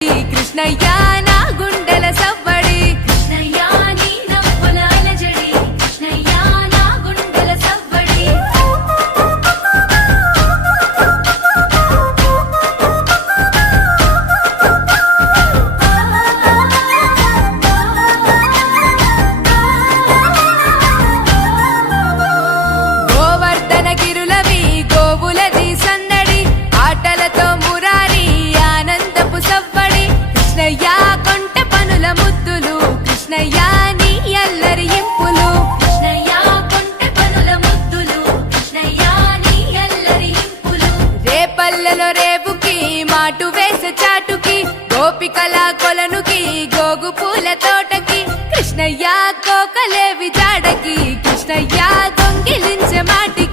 కృష్ణయ్య నా గుండెల సవ్వడి కృష్ణయ్య నీ నవ్వుల అలజడి కృష్ణయ్య నా గుండెల సవ్వడి గోవర్ధన గిరులవి గోవులది సందడి ఆటలతో మురారి ఆనందపు సవ్వడి కృష్ణయ్య కొంటె పనుల ముద్దులు కృష్ణయ్య నీ అల్లరి ఇంపులు కృష్ణయ్య కొంటె పనుల ముద్దులు కృష్ణయ్య నీ అల్లరి ఇంపులు రేపల్లెలో రేపుకి మాటు వేసే చాటుకి గోపికల కొలనుకి గోగు పూల తోటకి కృష్ణయ్య కోకలేవి జాడకి కృష్ణయ్య దొంగిలించే మాటి